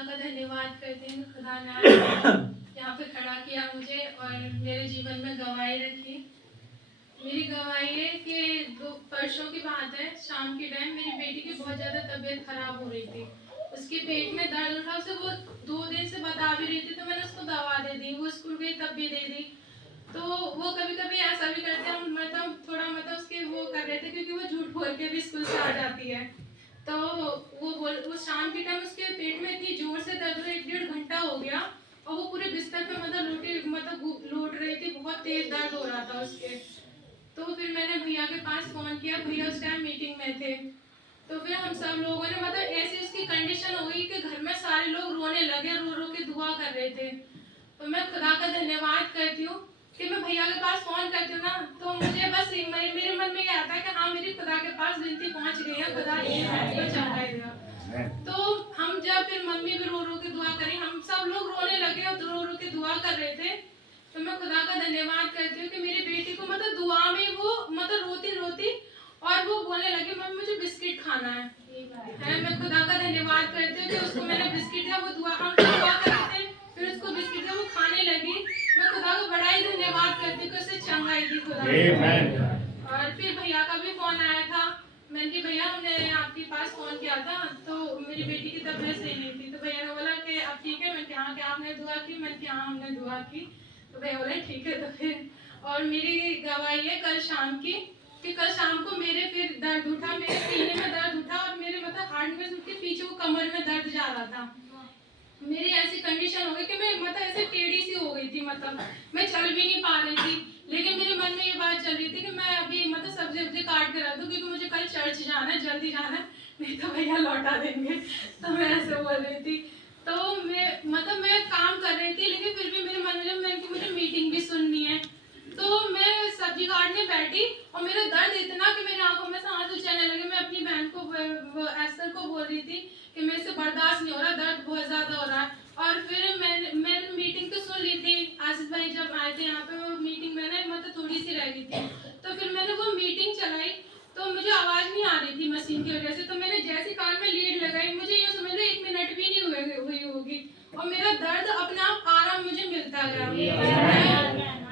का धन्यवाद करती हूँ। खुदा ने आज यहाँ पे खड़ा किया मुझे और मेरे जीवन में गवाही रखी। मेरी गवाही है कि परसों की बात है, शाम के टाइम मेरी बेटी की बहुत ज़्यादा तबीयत खराब हो रही थी। उसके पेट में दर्द उठा, उसे वो 2 दिन से बता भी रही थी, तो मैंने उसको दवा दे दी। वो स्कूल गई तब भी दे दी। तो वो कभी कभी ऐसा भी करते हैं, हम थोड़ा उसके वो कर रहे थे, क्योंकि वो झूठ बोल के भी स्कूल से आ जाती है। तो वो शाम के टाइम उसके पेट में इतनी जोर से दर्द हुआ, 1-1.5 घंटा हो गया और वो पूरे बिस्तर पे लौट रही थी। बहुत तेज दर्द हो रहा था उसके। तो फिर मैंने भैया के पास फोन किया। भैया उस टाइम मीटिंग में थे। तो फिर हम सब लोगों ने ऐसी उसकी कंडीशन हो गई कि घर में सारे लोग रोने लगे, रो रो के दुआ कर रहे थे। तो मैं खुदा का धन्यवाद करती हूँ कि मैं भैया के पास फोन करती हूँ ना, तो मुझे बस मेरे मन में ये आता है कि हाँ, मेरी खुदा के पास विनती पहुंच गई है, खुदा ये है चलाएगा। तो हम जब फिर मम्मी भी रो रो के दुआ करी, हम सब लोग रोने लगे और रो रो के दुआ कर रहे थे। तो मैं खुदा का धन्यवाद करती हूँ कि मेरी बेटी को दुआ में वो रोती रोती और वो बोलने लगी, मम्मी मुझे बिस्किट खाना है। मैं खुदा का धन्यवाद करती हूँ कि उसको मैंने बिस्किट दिया, वो दुआ हम दुआ कर रहे थे, फिर उसको बिस्किट दिया, वो खाने लगी। मैं खुदा का बड़ा ही धन्यवाद करती हूँ कि उससे चंगाई दी खुदा। और फिर भैया का भी फोन आया था। मैंने कि भैया, हमने आपके पास फोन किया था, तो मेरी बेटी की तबीयत सही नहीं थी। तो भैया ने बोला कि अब ठीक है। मैं कहा कि आपने दुआ की? मैं क्या हमने दुआ की। तो भैया बोले ठीक है। तो फिर और मेरी गवाही है कल शाम की, कि कल शाम को मेरे फिर दर्द उठा, मेरे सीने में दर्द उठा और मेरे हार्ट में के पीछे वो कमर में दर्द जा रहा था। मेरी ऐसी कंडीशन हो गई कि मैं ऐसे टेढ़ी सी हो गई थी, मैं चल भी नहीं पा रही थी। लेकिन मेरे मन में ये बात चल रही थी कि मैं अभी सब्जी काट के रख दूं, क्योंकि मुझे कल चर्च जाना है, जल्दी जाना है, नहीं तो भैया लौटा देंगे। तो मैं ऐसे बोल रही थी। तो मैं काम कर रही थी, लेकिन फिर भी मेरे मन में मुझे मीटिंग भी सुननी है। तो मैं सब्जी काटने बैठी और मेरा दर्द इतना कि मेरी आंखों में से आंसू चलने लगे। मैं अपनी बहन को एस्टर को बोल रही थी कि मेरे से बर्दाश्त नहीं हो रहा, दर्द बहुत ज्यादा हो रहा है। और फिर मैंने मीटिंग तो सुन ली थी। आशीष भाई जब आए थे यहाँ पे, वो मीटिंग मैंने थोड़ी सी रह गई थी। तो फिर मैंने वो मीटिंग चलाई, तो मुझे आवाज नहीं आ रही थी मशीन की वजह से। तो मैंने जैसे कान में लीड लगाई, मुझे ये समझ लो 1 मिनट भी नहीं हुई होगी और मेरा दर्द अपने आप आराम मुझे मिलता गया।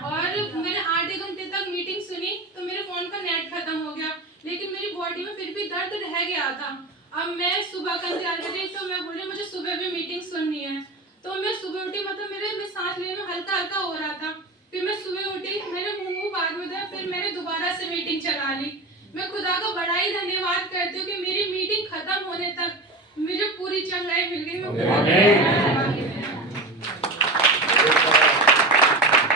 और मैंने 8 घंटे तक मीटिंग सुनी, तो मेरे फोन का नेट खत्म हो गया, लेकिन मेरी बॉडी में फिर भी दर्द रह गया था। अब मैं सुबह का इंतजार कर रही, तो मैं बोली मुझे सुबह भी मीटिंग सुननी है। तो मैं सुबह उठी, मेरे सांस लेने में हल्का हल्का हो रहा था। फिर मैं सुबह उठी, मैंने मुंह बाद में दिया, फिर मैंने दोबारा से मीटिंग चला ली। मैं खुदा का बड़ा ही धन्यवाद करती हूँ कि मेरी मीटिंग खत्म होने तक मुझे पूरी चंगाई मिल गई।